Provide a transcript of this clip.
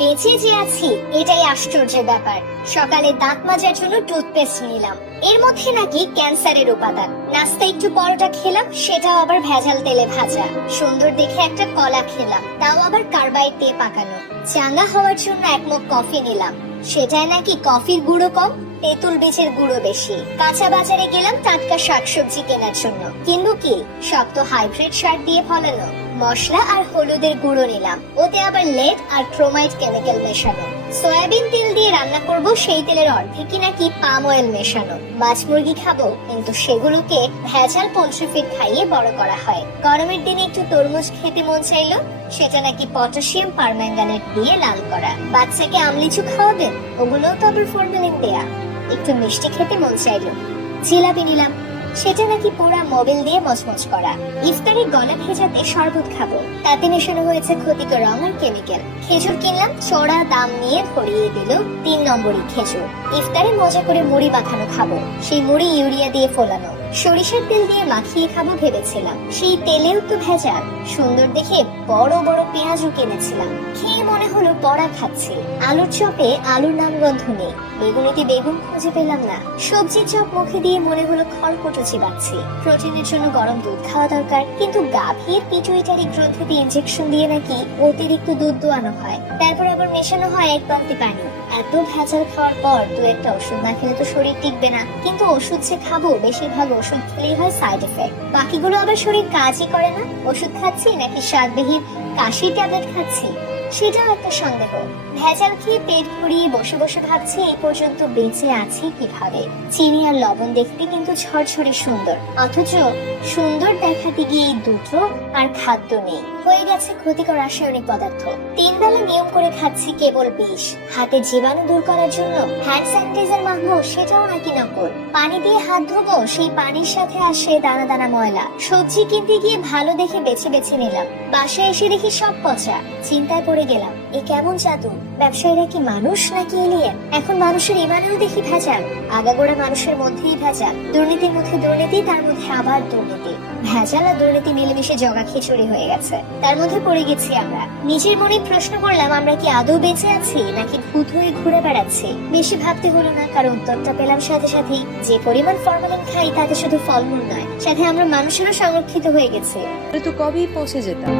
বেঁচে যে আছি এটাই আশ্চর্যের ব্যাপার। সকালে দাঁত মাজার জন্য টুথপেস্ট নিলাম, এর মধ্যে নাকি ক্যান্সারের উপাদান। নাস্তায় একটু পরোটা খেলাম, সেটাও আবার ভেজাল তেলে ভাজা। সুন্দর দেখে একটা কলা খেলাম, তাও আবার কার্বাইড দিয়ে পাকানো। চাঙ্গা হওয়ার জন্য এক মগ কফি নিলাম, সেটায় নাকি কফির গুঁড়ো কম, তেঁতুল বীজের গুঁড়ো বেশি। কাঁচা বাজারে গেলাম টাটকা শাকসবজি কেনার জন্য, কিন্তু কি সব তো হাইব্রিড সার দিয়ে ফলানো। মশলা আর হলুদের গুঁড়ো নিলাম, ওতে আবার লেড আর ক্রোমাইড কেমিক্যাল মেশানো। সয়াবিন তেল দিয়ে রান্না করব, সেই তেলের অর্ধেকই নাকি পাম অয়েল মেশানো। মাছ মুরগি খাবো, কিন্তু সেগুলোকে ভেজাল পোল্ট্রি ফিড খাইয়ে বড় করা হয়। গরমের দিনে একটু তরমুজ খেতে মন চাইলো, সেটা নাকি পটাশিয়াম পারম্যাঙ্গানেট দিয়ে লাল করা। বাচ্চাকে আমলিচু খাওয়াবেন, ওগুলোও তো আবার ফরমালিন দেয়া। একটু মিষ্টি খেতে মন চাইলো, জিলাপি নিলাম, সেটা নাকি পুরা মোবিল দিয়ে মচমচ করা। ইফতারে গলা ভেজাতে শরবত খাবো, তাতে মেশানো হয়েছে ক্ষতিকর রং আর কেমিক্যাল। খেজুর কিনলাম, চড়া দাম নিয়ে ধরিয়ে দিল 3 নম্বরই খেজুর। ইফতারে মজা করে মুড়ি মাখানো খাবো, সেই মুড়ি ইউরিয়া দিয়ে ফোলানো। সরিষার তেল দিয়ে মাখিয়ে খাবো ভেবেছিলাম, সেই তেলেও তো ভেজাল। সুন্দর দেখে বড় বড় পেঁয়াজও কিনেছিলাম, খেয়ে মনে হলো বড়া খাচ্ছি। আলুর চপে আলুর নাম গন্ধ নেই, বেগুনিতে বেগুন খুঁজে পেলাম না। সবজির চপ মুখে দিয়ে মনে হলো খড়কুটো চিবাচ্ছি। প্রোটিনের জন্য গরম দুধ খাওয়া দরকার, কিন্তু গাভীর পিটুইটারি গ্রন্থিতে ইনজেকশন দিয়ে নাকি অতিরিক্ত দুধ দোয়ানো হয়, তারপর আবার মেশানো হয় 1 বালতি পানি। এত ভেজাল খাওয়ার পর 2-1টা ওষুধ না খেলে তো শরীর টিকবে না। কিন্তু ওষুধ যে খাবো, বেশিরভাগ ওষুধ খেলেই হয় সাইড এফেক্ট, বাকিগুলো আবার শরীর কাজই করে না। ওষুধ খাচ্ছি নাকি স্বাদবিহীন কাশি ট্যাবলেট খাচ্ছি, সেটাও একটা সন্দেহ। ভেজাল খেয়ে পেট ভরিয়ে বসে বসে ভাবছি এই পর্যন্ত বেঁচে আছি কিভাবে। চিনি আর লবণ দেখতে কিন্তু ঝরঝরে সুন্দর, অথচ সুন্দর দেখাতে গিয়ে দুটো আর খাদ্য নেই, হয়ে গেছে ক্ষতিকর রাসায়নিক পদার্থ। 3 বেলা নিয়ম করে খাচ্ছি কেবল বিষ। হাতে জীবাণু দূর করার জন্য হ্যান্ড স্যানিটাইজার মাখবো, সেটাও নাকি নকল। পানি দিয়ে হাত ধোবো, সেই পানির সাথে আসে দানা দানা ময়লা। সবজি কিনতে গিয়ে ভালো দেখে বেছে বেছে নিলাম, বাসায় এসে দেখি সব পচা। চিন্তায় পড়ে গেলাম, এ কেমন জাদু? ব্যবসায়ীরা কি মানুষ নাকি এলিয়েন? এখন মানুষের ইমানেও দেখি ভেজাল, আগাগোড়া মানুষের মধ্যেই ভেজাল। দুর্নীতির মধ্যে দুর্নীতি, তার মধ্যে আবার দুর্নীতি। ভেজাল আর দুর্নীতি মিলেমিশে জগা খিচুড়ি হয়ে গেছে, তার মধ্যে পড়ে গেছি আমরা। নিজের মনে প্রশ্ন করলাম, আমরা কি আদৌ বেঁচে আছি নাকি ভূত হয়ে ঘুরে বেড়াচ্ছি? বেশি ভাবতে হলো না, কারণ উত্তরটা পেলাম সাথে সাথেই। যে পরিমাণ ফরমালিন খাই, তাতে শুধু ফলমূল নয়, সাথে আমরা মানুষেরও সংরক্ষিত হয়ে গেছে। তো কবেই পৌঁছে যেতাম।